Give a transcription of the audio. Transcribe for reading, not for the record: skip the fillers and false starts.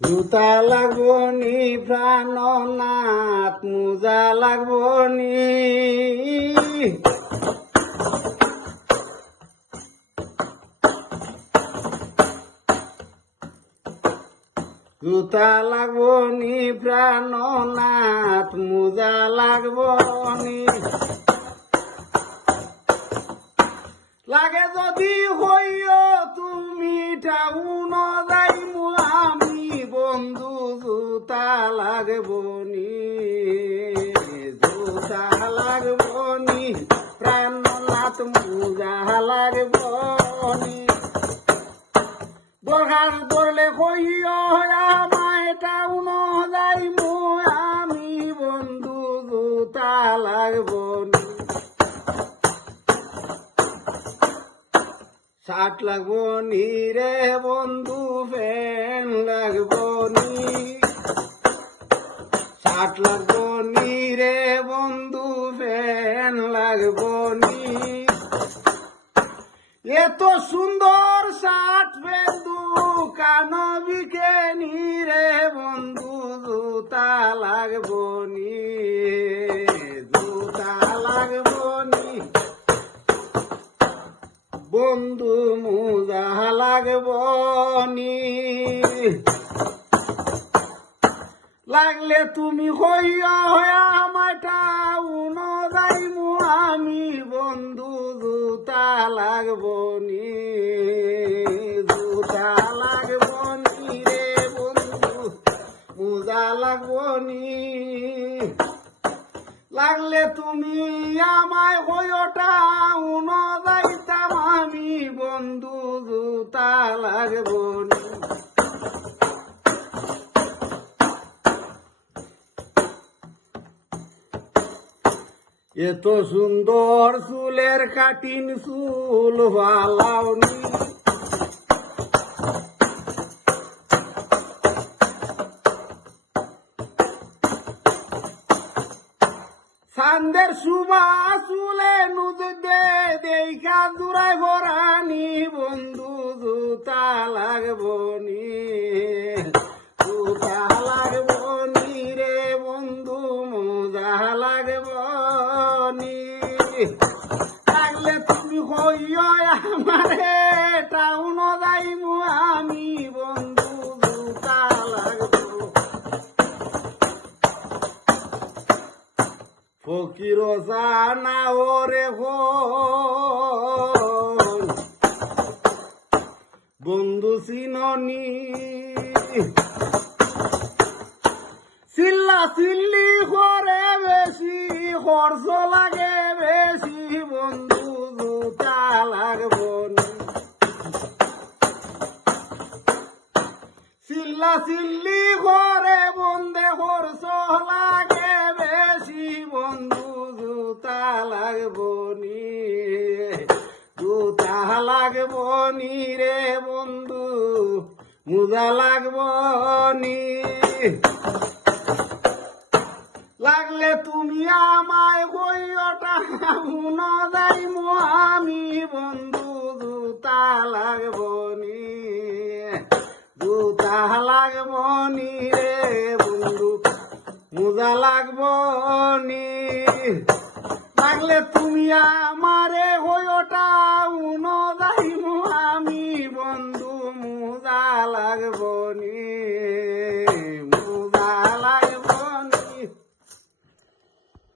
জুতা লাগবো নি প্রাণনাথ, মোজা লাগবো নি। জুতা লাগবো নি প্রাণনাথ, মোজা লাগবো নি। লাগে যদি হইও তুমি টাউন যাইমু আমি বন্ধু, জুতা লাগবো নি। জুতা লাগবো নি প্রাণনাথ, মোজা লাগবো নি। দরকার পড়লে হইও আমায় টাউন যাইমু আমি বন্ধু, জুতা লাগবো নি। শার্ট লাগবো নি রে বন্ধু, প্যান্ট লাগবো নি। শার্ট লাগবো নি রে বন্ধু, প্যান্ট লাগবো নি। এত সুন্দর শার্ট বন্ধু কান বিকে নি রে বন্ধু, জুতা লাগবো নি। জুতা লাগবো নি বন্ধু, মোজা লাগবো নি। লাগলে তুমি হইয়া আমায় টাউন যাইমু আমি বন্ধু, জুতা লাগবো নি। জুতা লাগবো নি রে বন্ধু, মোজা লাগবো নি। লাগলে তুমি আমায় হইও টাউন যাইতাম আমি বন্ধু, জুতা লাগবো নি। এত সুন্দর চুলের কাটিন চুল ভালাও নি। চান্দের সুবা চুলে নুদে দেখা জুড়াই ভরানি বন্ধু, জুতা লাগবো নি। জুতা লাগবো নি রে বন্ধু, মোজা লাগবো নি। লাগলে তুমি হইও আমারে টাউন যাইমু আমি বন্ধু, জুতা লাগবো। ফকির জানা ওরে বন্ধু চিননি। চিল্লা চিল্লি করে বেশি খরচ লাগে বেশি বন্ধু, জুতা লাগবো নি। চিল্লা চিল্লি করে বন্ধে খরচ লাগে বেশি বন্ধু, জুতা লাগবো নি। জুতা লাগবো নি রে বন্ধু, মোজা লাগবো নি। লাগলে তুমি আমায় হইও টাউন যাইমু আমি বন্ধু, জুতা লাগবো নি। জুতা লাগবো নি রে বন্ধু, মোজা লাগবো নি। লাগলে তুমি আমারে হইও টাউন যাইমু আমি বন্ধু, মোজা লাগবো নি।